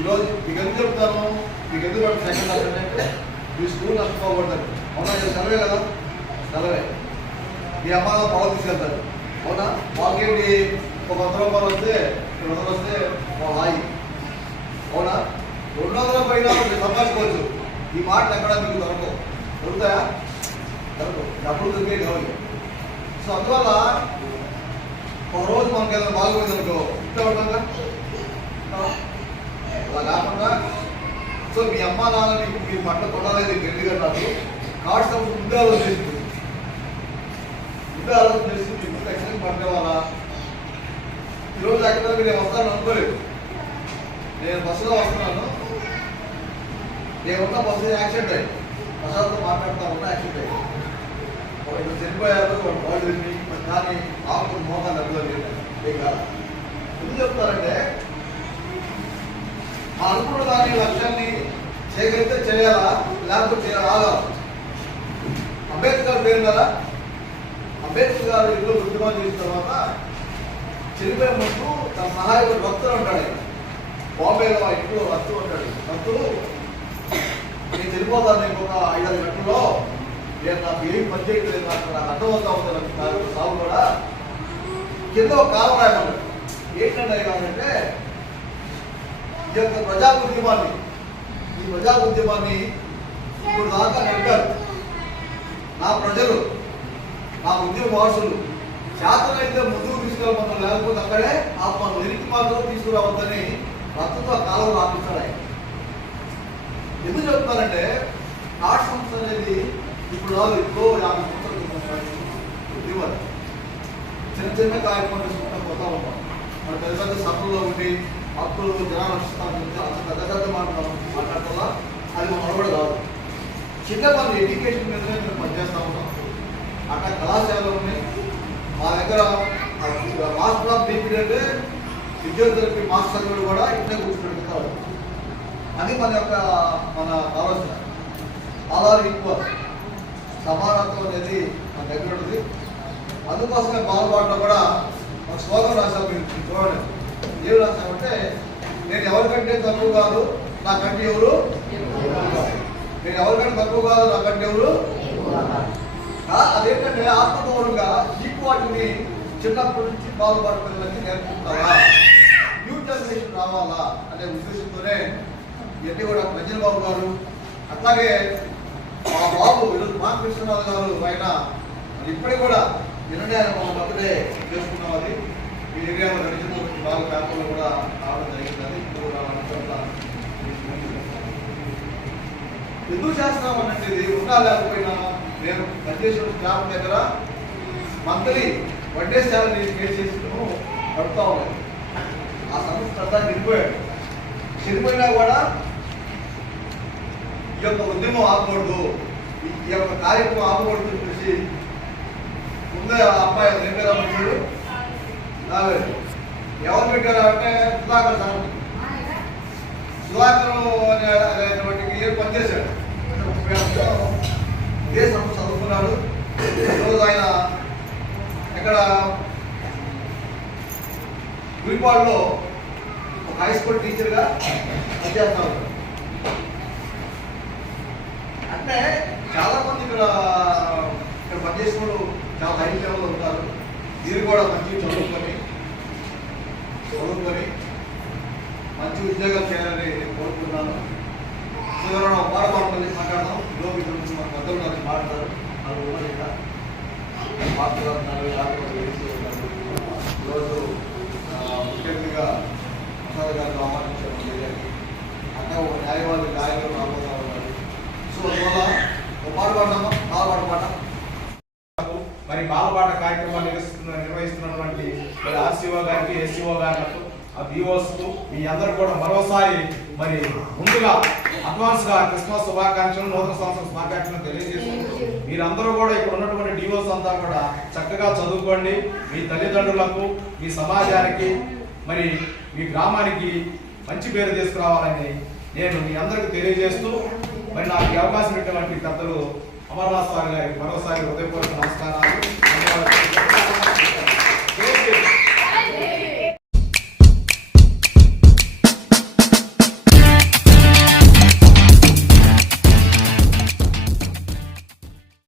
ఈరోజు మీకు ఎందుకు చెప్తాను? మీకు ఎందుకు సెకండ్ ఆప్షన్ అంటే మీ స్కూల్ నష్టపోకూడదు అవునా? ఇది సెలవే కదా? సెలవే మీ అమ్మ పాలు తీసుకెళ్తారు. అవునా? వాళ్ళకేంటి? ఒక వంద రూపాయలు వస్తే రెండు వందలు వస్తే వాళ్ళు హాయి. అవునా? రెండు వందల పైన సంపాదించుకోవచ్చు. ఈ మాటలు ఎక్కడ మీకు దొరకవు. దొరుకుతాయా? దొరకవు. డబ్బులు దొరికే కావాలి. సో అందువల్ల ఒక రోజు మనకి ఏదైనా బాగుపోయింది అనుకో ఇట్లా ఉంటాం కదా అలా కాకుండా సో మీ అమ్మ నాన్న మీకు మీ పంట కొనాలేదు గట్టి కట్టాలి కార్డ్స్ ముందే ఆలోచన చేసింది. ముందే ఆలోచన చేసి మీకు ఖచ్చితంగా పండే వాళ్ళ ఈరోజు అక్కడ నేను వస్తాను అనుకోలేదు. నేను బస్సులో వస్తున్నాను. నేను ఉన్న బస్సు యాక్సిడెంట్ అయ్యి ప్రసాద్తో మాట్లాడుతూ ఉన్న యాక్సిడెంట్ అయ్యి వాళ్ళు చనిపోయారు వాళ్ళు బాడీ తిరిగి కానీ ఆకు మోకాలు లేదు ఏం కాదు. ఎందుకు చెప్తారంటే మా అనుకున్న దాని లక్ష్యాన్ని చేయగలిగితే చేయాలా? లేకపోతే చేయాలా? అంబేద్కర్ పేరు కదా? అంబేద్కర్ గారు ఇల్లు ఉద్యమం చేసిన తర్వాత చనిపోయే ముందు తన సహాయకుడు భక్తులు ఉంటాడు బాంబేలో ఆ ఇంట్లో భక్తులు ఉంటాడు భక్తులు నేను చనిపోతాను నేను ఒక ఐదారు గంటల్లో. నేను నాకు ఏం పని చేయట్లేదు. నాకు నాకు అర్థమవుతా ఉంటుంది నాకు సాగు కూడా. కింద ఒక కాలం రాయమన్నాడు ఏంటంటే కాదంటే ఈ యొక్క ప్రజా ఉద్యమాన్ని ఈ ప్రజా ఉద్యమాన్ని ఇప్పుడు దాకా నడిపారు. నా ప్రజలు నా ఉద్యమ వాసులు శాతనైతే ముందుకు తీసుకెళ్ళమన్నా లేకపోతే అక్కడే ఆత్మను వెనక్కి మాత్రం తీసుకురావద్దని రక్తతో కాలంలో కాలం ఆయన ఎందుకు చెప్తున్నారంటే కాట్ సంస్థ అనేది ఇప్పుడు రాదు ఇప్పుడు యాభై సంవత్సరాలు చిన్న చిన్న కార్యక్రమాలు చేసుకుంటూ పోతా ఉంటాం. మన పెద్ద పెద్ద సభల్లో ఉండి హక్కులు జనాలు వస్తాను అంత పెద్ద పెద్ద మాట్లాడటం అది మన కూడా కాదు. చిన్న మన ఎడ్యుకేషన్ మీదనే మేము పనిచేస్తూ ఉంటాం అక్కడ కళాశాలలు ఉన్నాయి. మా దగ్గర మాస్టర్ ఆఫ్ బీపీ అంటే ఫిజియోథెరపీ మాస్టర్ గారు కూడా ఇట్లే కూర్చోబెడతారు అది మన యొక్క మన ఆలోచన. ఆధార్ ఈక్వల్ సమానత్వం అనేది మన దగ్గర ఉంటుంది అందుకోసమే బాలపాటలో కూడా ఒక శ్లోకం రాశాం మీరు చూడండి. ఏం రాశామంటే నేను ఎవరికంటే తక్కువ కాదు నాకంటే ఎవరు? నేను ఎవరికంటే తక్కువ కాదు నాకంటే ఎవరు? అదేంటంటే ఆత్మగౌరవంగా వాటిని చిన్నప్పటి నుంచి బాగుపడుతుందని పిల్లలకి నేర్పుకుంటారా న్యూ జనరేషన్ రావాలా అనే ఉద్దేశంతోనే ఇవన్నీ కూడా రంజన్ బాబు గారు అట్లాగే మా బాబు ఈరోజు మా కృష్ణనాథ్ గారు ఆయన ఇప్పటికి కూడా నిన్ననే ఆయన మా బర్త్డే చేసుకున్నాం అది ఈ ఏరియాలో నడిచిన బాగా క్యాంపులు కూడా రావడం జరిగింది అది ఇప్పుడు కూడా ఎందుకు చేస్తున్నామనంటే ఇది ఉన్నా లేకపోయినా నేను పనిచేసిన స్టాఫ్ దగ్గర మంత్లీ వడ్డే శాలరీ పే చేసి కడుతూ ఉన్నాను ఆ సంస్థ అంతా నిలిపోయాడు చనిపోయినా కూడా ఈ యొక్క ఉద్యమం ఆపకూడదు. ఈ- యొక్క కార్యక్రమం ఆపకూడదు అని చెప్పేసి ముందే ఆ అబ్బాయి ఏం పేరు అమ్మాడు నావే ఎవరు పెట్టారు అంటే సుధాకర్ సార్. సుధాకర్ అనేటువంటి ఇయర్ పనిచేశాడు. ఇదే సంస్థ చదువుకున్నాడు. ఈరోజు ఆయన ఇక్కడ గురిపాడులో ఒక హై స్కూల్ టీచర్గా పనిచేస్తా ఉన్నాడు అంటే చాలా మంది ఇక్కడ ఇక్కడ పనిచేసిన వాళ్ళు చాలా హై లెవెల్లో ఉంటారు. మీరు కూడా మంచి చదువుకొని చదువుకొని మంచి ఉద్యోగం చేయాలని నేను కోరుకుంటున్నాను. సో ఎవరైనా ఒక మాట్లాడదాం. లోపి గురించి మన పెద్దలు నాకు మాట్లాడతారు. వాళ్ళు ఉన్నారు ఇక్కడ మాట్లాడుతున్నారు లేకపోతే వేసి ఉన్నారు ఈరోజు ముఖ్యంగా ప్రసాద్ గారు ఆహ్వానించారు ఏరియాకి అక్కడ ఒక న్యాయవాది న్యాయంలో రాబోతా ఉన్నారు సో అందువల్ల ఒక పాట పాడదామా పాట పాట పాట మరి బాలబాట కార్యక్రమాలు నిర్వహిస్తున్న నిర్వహిస్తున్నటువంటి మరి ఆర్సీఓ గారికి ఎస్సీఓ గారులకు ఆ బీఓస్కు మీ అందరూ కూడా మరోసారి మరి ముందుగా అడ్వాన్స్గా క్రిస్మస్ శుభాకాంక్షలు నూతన సంవత్సరం శుభాకాంక్షలు తెలియజేసుకుంటూ మీరందరూ కూడా ఇక్కడ ఉన్నటువంటి డివోస్ అంతా కూడా చక్కగా చదువుకోండి. మీ తల్లిదండ్రులకు మీ సమాజానికి మరి మీ గ్రామానికి మంచి పేరు తీసుకురావాలని నేను మీ అందరికీ తెలియజేస్తూ మరి నాకు ఈ అవకాశం ఇచ్చినటువంటి పెద్దలు అమర్నాథ్ స్వామి గారికి మరోసారి హృదయపూర్వక నమస్కారాలు.